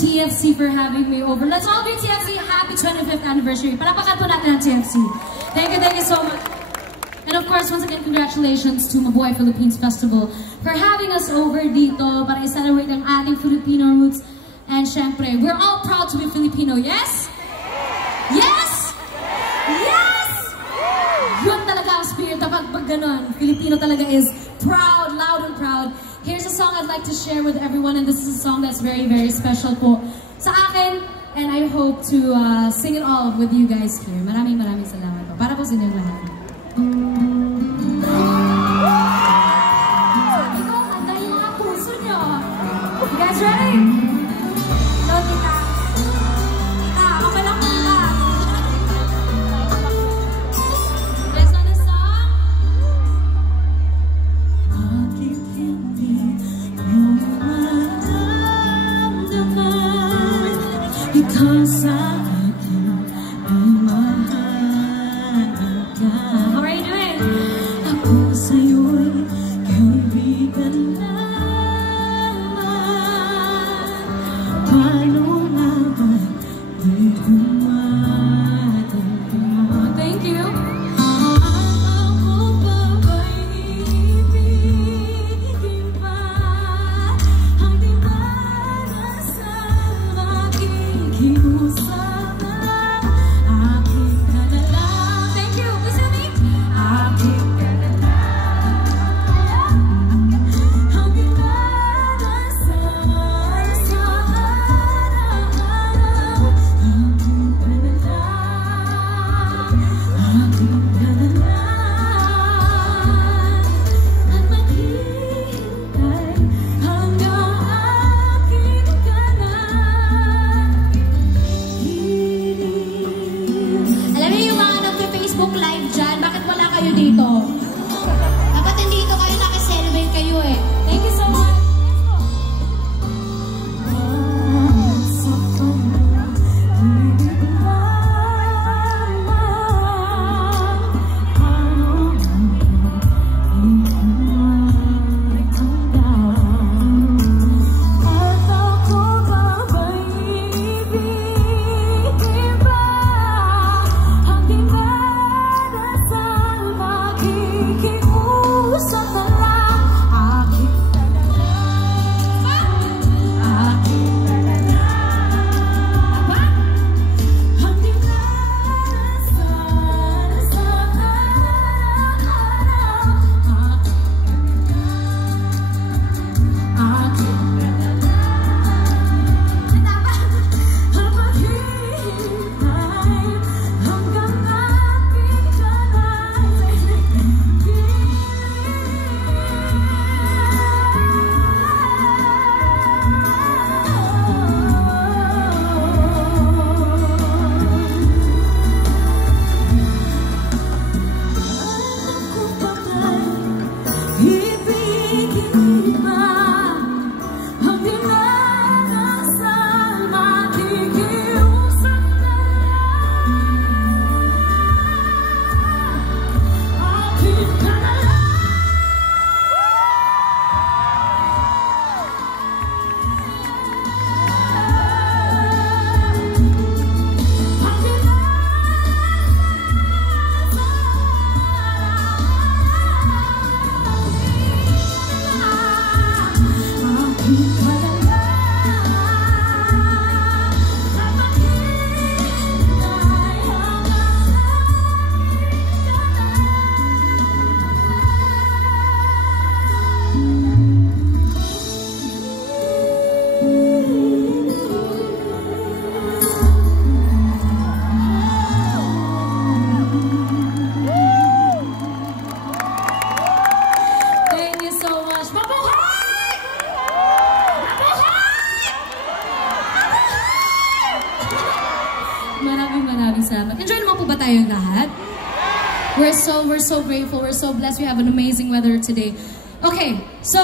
TFC for having me over. Let's all greet TFC. Happy 25th anniversary. Palapakan po natin ang TFC. Thank you so much. And of course, once again, congratulations to Mabuhay Philippines Festival for having us over dito para i-celebrate ang ating Filipino roots. And syempre, we're all proud to be Filipino, yes? Yes? Yes! Yun talaga ang spirit kapag ganon. Filipino talaga is proud, loud and proud. Here's a song I'd like to share with everyone, and this is a song that's very, very special po sa akin. And I hope to sing it all with you guys here. Maraming salamat po. Para po sa inyong lahat. Sabi ko, handa yung mga puso nyo. You guys ready? So, tita. Tita, okay lang po tita. Let's know the song. Bakit hindi mo maramdaman ikaw sa akin ay mahalaga. How are you doing? Ako sa'yo'y kaibigan lamang. Paano nga ba di humadagdag? Thank you. Ako pa ba'y ibigin pa? Ang di ba nasa makikiusap na aking ka na lang? Thank you. Listen to me. Aking ka na lang. Ang di ba nasa araw-araw? Aking ka na lang. Aking ka na lang. At maghihintay hanggang aking ka na hiling. Alam niyo yung mga nagpe-Facebook live dyan, bakit wala kayo dito? Dapat nandito kayo, nakaselebrate kayo eh. Thank you so much. Let's go. Maraming salamat. Enjoy naman po ba tayong lahat? We're so grateful. We're so blessed. We have an amazing weather today. Okay, so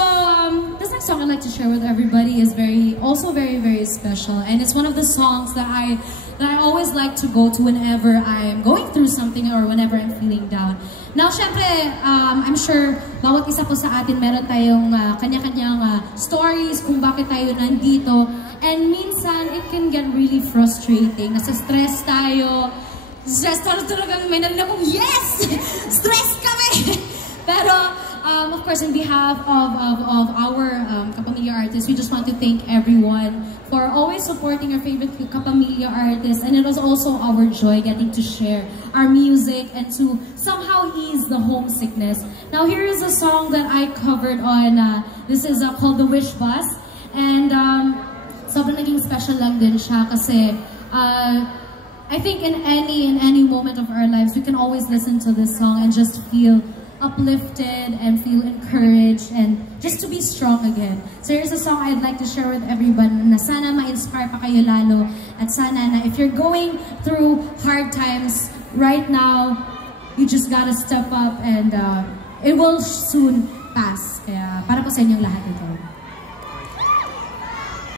this next song I'd like to share with everybody is also very, very special, and it's one of the songs that I always like to go to whenever I'm going through something or whenever I'm feeling down. Now, syempre, I'm sure bawat isa po sa atin meron tayong kanya-kanyang stories kung bakit tayo nandito, and minsan it can get really frustrating. Nasa stress tayo. Stress talagang may narinig akong, yes! Stress kami! Pero, of course, on behalf of our Kapamilya artists, we just want to thank everyone for always supporting our favorite Kapamilya artists. And it was also our joy getting to share our music and to somehow ease the homesickness. Now, here is a song that I covered on, this is called The Wish Bus. And sobrang naging special lang din siya kasi I think in any moment of our lives, we can always listen to this song and just feel uplifted and feel encouraged and just to be strong again. So here's a song I'd like to share with everyone na sana ma-inspire pa kayo lalo at sana na if you're going through hard times right now, you just gotta step up and it will soon pass. Kaya para po sa inyong lahat ito.